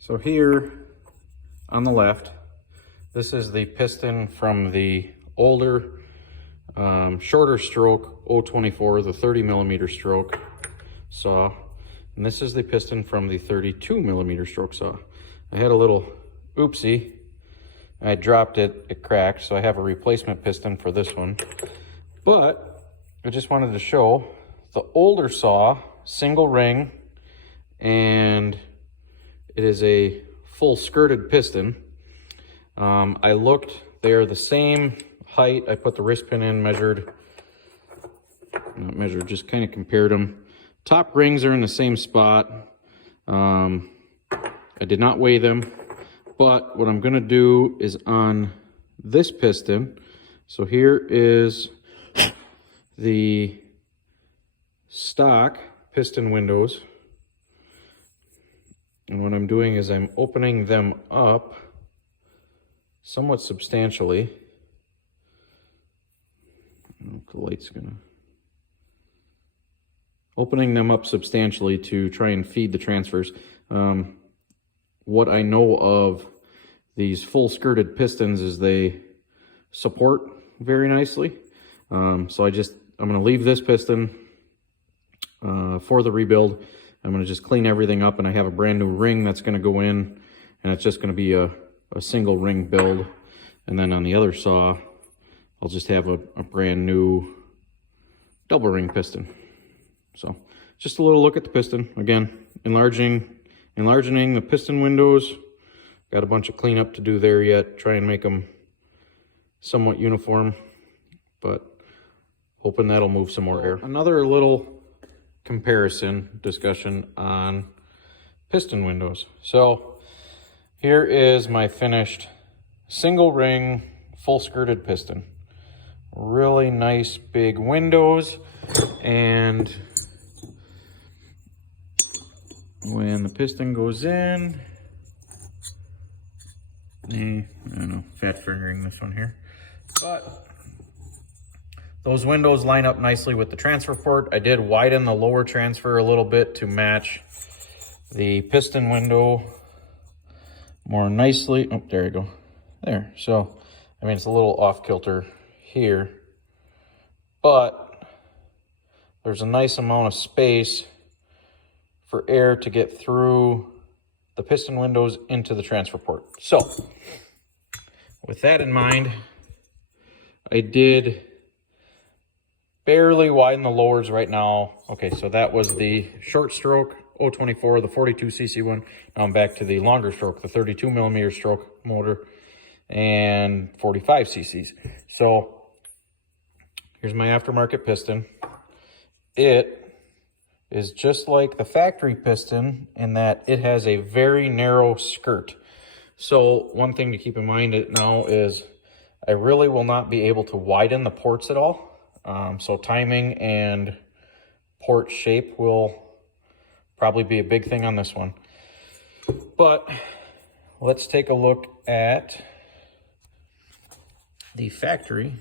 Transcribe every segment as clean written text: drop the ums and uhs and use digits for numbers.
So here on the left, this is the piston from the older, shorter stroke 024, the 30 millimeter stroke saw. And this is the piston from the 32 millimeter stroke saw. I had a little oopsie. I dropped it, it cracked, so I have a replacement piston for this one. But I just wanted to show the older saw, single ring, and it is a full skirted piston. I looked, they're the same height. I put the wrist pin in, just kind of compared them. Top rings are in the same spot. I did not weigh them, but what I'm gonna do is on this piston, so here is the stock piston windows. And what I'm doing is I'm opening them up somewhat substantially. I don't know if the light's gonna... Opening them up substantially to try and feed the transfers. What I know of these full skirted pistons is they support very nicely. So I'm gonna leave this piston for the rebuild. I'm gonna just clean everything up, and I have a brand new ring that's gonna go in, and it's just gonna be a single ring build. And then on the other saw, I'll just have a brand new double ring piston. So just a little look at the piston. Again, enlarging the piston windows. Got a bunch of cleanup to do there yet. Try and make them somewhat uniform, but hoping that'll move some more air. Another little comparison discussion on piston windows. So here is my finished single ring full skirted piston. Really nice big windows, and when the piston goes in, I don't know, fat fingering this one here, but those windows line up nicely with the transfer port. I did widen the lower transfer a little bit to match the piston window more nicely. Oh, there you go. There. So, I mean, it's a little off kilter here, but there's a nice amount of space for air to get through the piston windows into the transfer port. So, with that in mind, I did barely widen the lowers right now. Okay, so that was the short stroke 024, the 42cc one. Now I'm back to the longer stroke, the 32 millimeter stroke motor, and 45 cc's. So here's my aftermarket piston. It is just like the factory piston in that it has a very narrow skirt. So one thing to keep in mind now is I really will not be able to widen the ports at all. So timing and port shape will probably be a big thing on this one. But let's take a look at the factory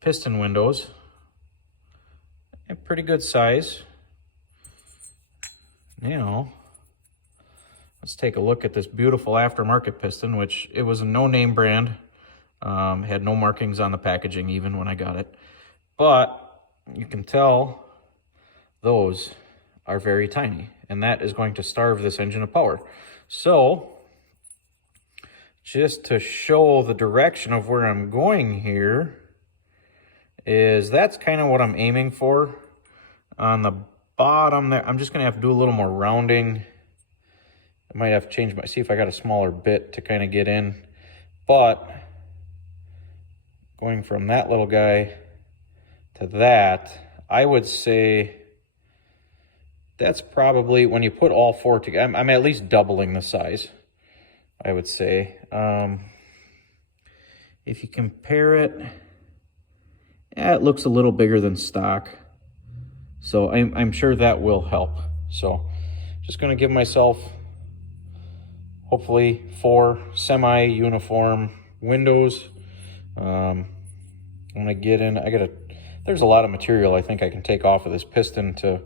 piston windows. A pretty good size. Now, let's take a look at this beautiful aftermarket piston, which it was a no-name brand. Had no markings on the packaging even when I got it. But you can tell those are very tiny, and that is going to starve this engine of power. So, just to show the direction of where I'm going here, is that's kind of what I'm aiming for. On the bottom there, I'm just going to have to do a little more rounding. I might have to change see if I got a smaller bit to kind of get in. But going from that little guy to that, I would say that's probably, when you put all four together, I'm at least doubling the size, I would say. If you compare it, yeah, it looks a little bigger than stock. So I'm sure that will help. So just going to give myself hopefully 4 semi-uniform windows. When I get in, there's a lot of material I think I can take off of this piston to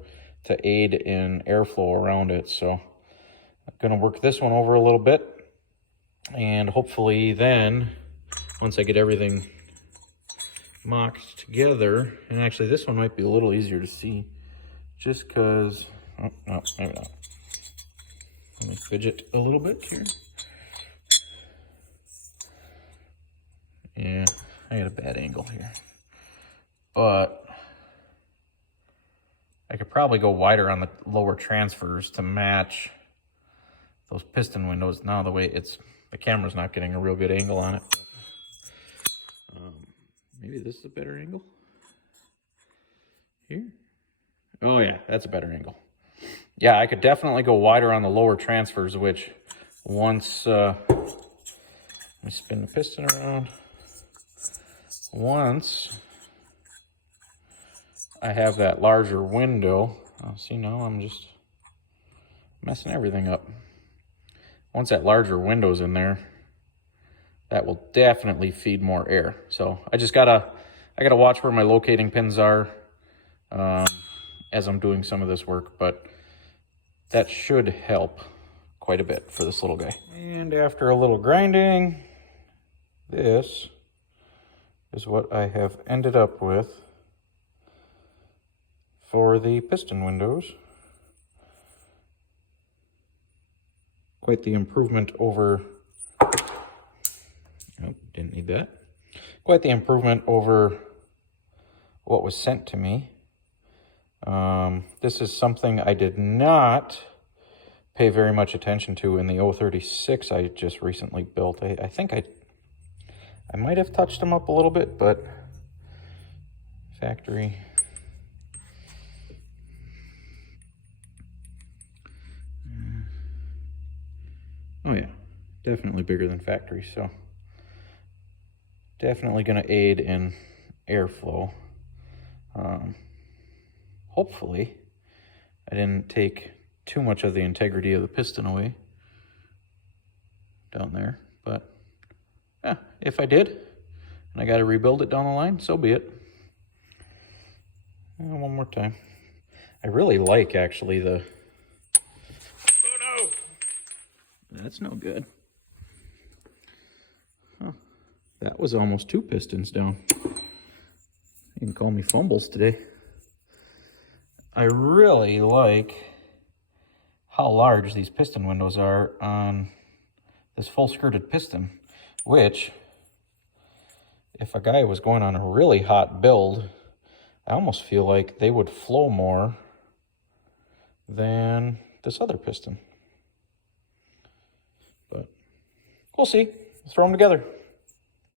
aid in airflow around it. So I'm gonna work this one over a little bit, and hopefully then, once I get everything mocked together, and actually this one might be a little easier to see, just because, oh, no, maybe not. Let me fidget a little bit here. Yeah, I got a bad angle here. But I could probably go wider on the lower transfers to match those piston windows. Now the way the camera's not getting a real good angle on it. Maybe this is a better angle. Here? Oh yeah, that's a better angle. Yeah, I could definitely go wider on the lower transfers, which once, let me spin the piston around. Once I have that larger window, oh, see now I'm just messing everything up. Once that larger window's in there, that will definitely feed more air. So I gotta watch where my locating pins are as I'm doing some of this work, but that should help quite a bit for this little guy. And after a little grinding, this is what I have ended up with for the piston windows. Quite the improvement over, oh, didn't need that. Quite the improvement over what was sent to me. This is something I did not pay very much attention to in the 036 I just recently built. I think I might have touched them up a little bit, but factory. Oh yeah, definitely bigger than factory, so definitely going to aid in airflow. Hopefully I didn't take too much of the integrity of the piston away down there, but yeah, if I did and I got to rebuild it down the line, so be it. And one more time. I really like actually the, oh no, that's no good. Huh. That was almost 2 pistons down. You can call me fumbles today. I really like how large these piston windows are on this full skirted piston, which, if a guy was going on a really hot build, I almost feel like they would flow more than this other piston. But we'll see. Throw them together.